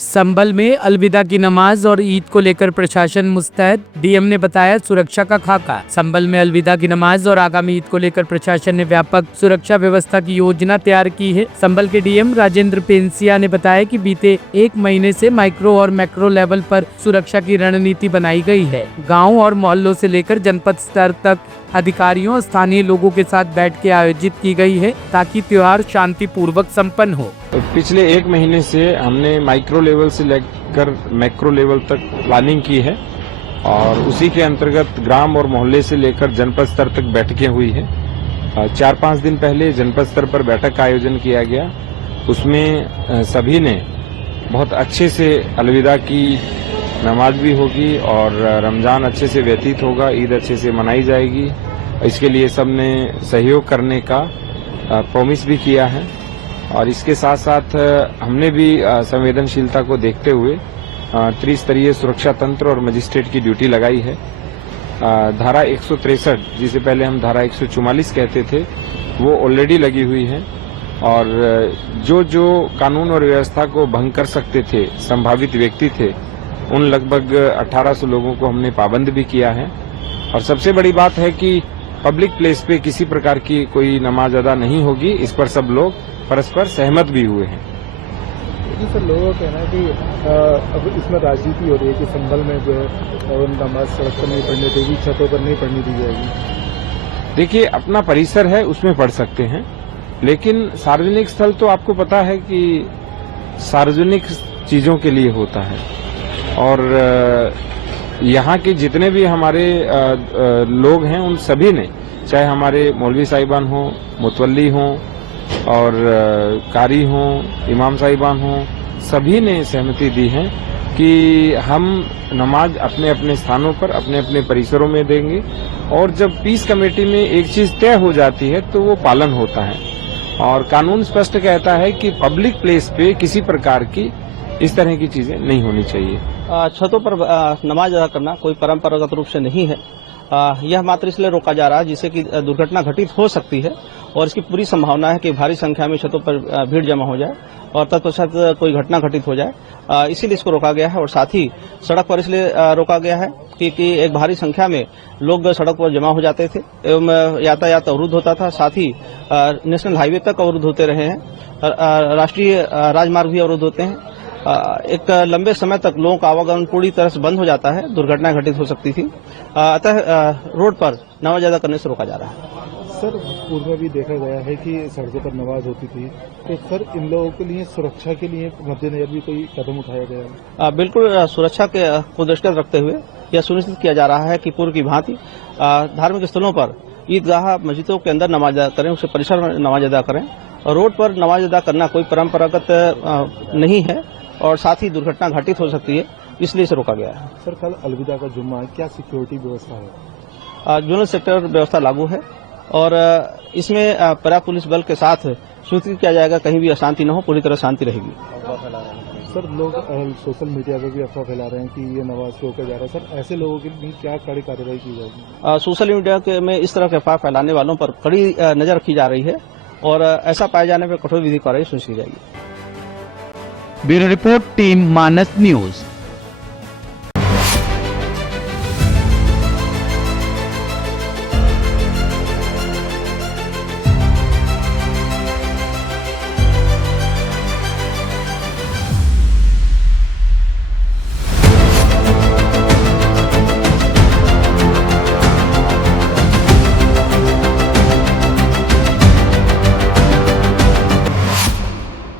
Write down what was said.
संभल में अलविदा की नमाज और ईद को लेकर प्रशासन मुस्तैद। डीएम ने बताया सुरक्षा का खाका। संभल में अलविदा की नमाज और आगामी ईद को लेकर प्रशासन ने व्यापक सुरक्षा व्यवस्था की योजना तैयार की है। संभल के डीएम राजेंद्र पेंसिया ने बताया कि बीते एक महीने से माइक्रो और मैक्रो लेवल पर सुरक्षा की रणनीति बनाई गई है। गाँव और मोहल्लों से लेकर जनपद स्तर तक अधिकारियों और स्थानीय लोगों के साथ बैठ के आयोजित की गई है ताकि त्योहार शांतिपूर्वक संपन्न हो। पिछले एक महीने से हमने माइक्रो लेवल से लेकर मैक्रो लेवल तक प्लानिंग की है और उसी के अंतर्गत ग्राम और मोहल्ले से लेकर जनपद स्तर तक बैठकें हुई है। 4-5 दिन पहले जनपद स्तर पर बैठक का आयोजन किया गया। उसमें सभी ने बहुत अच्छे से अलविदा की नमाज भी होगी और रमजान अच्छे से व्यतीत होगा, ईद अच्छे से मनाई जाएगी। इसके लिए सबने सहयोग करने का प्रॉमिस भी किया है और इसके साथ साथ हमने भी संवेदनशीलता को देखते हुए त्रिस्तरीय सुरक्षा तंत्र और मजिस्ट्रेट की ड्यूटी लगाई है। धारा 163 जिसे पहले हम धारा 144 कहते थे वो ऑलरेडी लगी हुई है और जो जो कानून और व्यवस्था को भंग कर सकते थे संभावित व्यक्ति थे उन लगभग 1800 लोगों को हमने पाबंद भी किया है। और सबसे बड़ी बात है कि पब्लिक प्लेस पे किसी प्रकार की कोई नमाज अदा नहीं होगी। इस पर सब लोग परस्पर सहमत भी हुए हैं। सर लोगों का कहना है कि अब इसमें राजनीति हो रही है कि संभल में जो है नमाज सड़क पर नहीं पढ़ने देगी, छतों पर नहीं पढ़ने दी जाएगी। देखिए अपना परिसर है उसमें पढ़ सकते हैं, लेकिन सार्वजनिक स्थल तो आपको पता है कि सार्वजनिक चीजों के लिए होता है और यहाँ के जितने भी हमारे लोग हैं उन सभी ने, चाहे हमारे मौलवी साहिबान हों, मुतवल्ली हों और कारी हों, इमाम साहिबान हों, सभी ने सहमति दी है कि हम नमाज अपने अपने स्थानों पर अपने अपने परिसरों में देंगे और जब पीस कमेटी में एक चीज तय हो जाती है तो वो पालन होता है और कानून स्पष्ट कहता है कि पब्लिक प्लेस पे किसी प्रकार की इस तरह की चीजें नहीं होनी चाहिए। छतों पर नमाज अदा करना कोई परंपरागत रूप से नहीं है। यह मात्र इसलिए रोका जा रहा है जिससे कि दुर्घटना घटित हो सकती है और इसकी पूरी संभावना है कि भारी संख्या में छतों पर भीड़ जमा हो जाए और तत्पश्चात कोई घटना घटित हो जाए। इसीलिए इसको रोका गया है और साथ ही सड़क पर इसलिए रोका गया है कि एक भारी संख्या में लोग सड़क पर जमा हो जाते थे एवं यातायात अवरुद्ध होता था। साथ ही नेशनल हाईवे तक अवरुद्ध होते रहे हैं, राष्ट्रीय राजमार्ग भी अवरुद्ध होते हैं। एक लंबे समय तक लोगों का आवागमन पूरी तरह से बंद हो जाता है, दुर्घटना घटित हो सकती थी। अतः रोड पर नमाज अदा करने से रोका जा रहा है। सर पूर्व में भी देखा गया है कि सड़कों पर नमाज होती थी, तो सर इन लोगों के लिए सुरक्षा के लिए मद्देनजर भी कोई कदम उठाया गया है? बिल्कुल सुरक्षा को दृष्टिगत रखते हुए यह सुनिश्चित किया जा रहा है कि पूर्व की भांति धार्मिक स्थलों पर ईदगाह मस्जिदों के अंदर नमाज अदा करें, उसके परिसर में नमाज अदा करें। और रोड पर नमाज अदा करना कोई परंपरागत नहीं है और साथ ही दुर्घटना घटित हो सकती है, इसलिए इसे रोका गया है। सर कल अलविदा का जुम्मा है, क्या सिक्योरिटी व्यवस्था है? जोनल सेक्टर व्यवस्था लागू है और इसमें पर्याप्त पुलिस बल के साथ सुनिश्चित किया जाएगा कहीं भी अशांति न हो, पूरी तरह शांति रहेगी। सर लोग सोशल मीडिया पर भी अफवाह फैला रहे हैं कि ये नमाज को रोका जा रहा है, सर ऐसे लोगों के लिए क्या कड़ी कार्रवाई की जाएगी? सोशल मीडिया में इस तरह के अफवाह फैलाने वालों पर कड़ी नजर रखी जा रही है और ऐसा पाए जाने पर कठोर विधि कार्रवाई सुनिश्चित की जाएगी। ब्यूरो रिपोर्ट, टीम मानस न्यूज।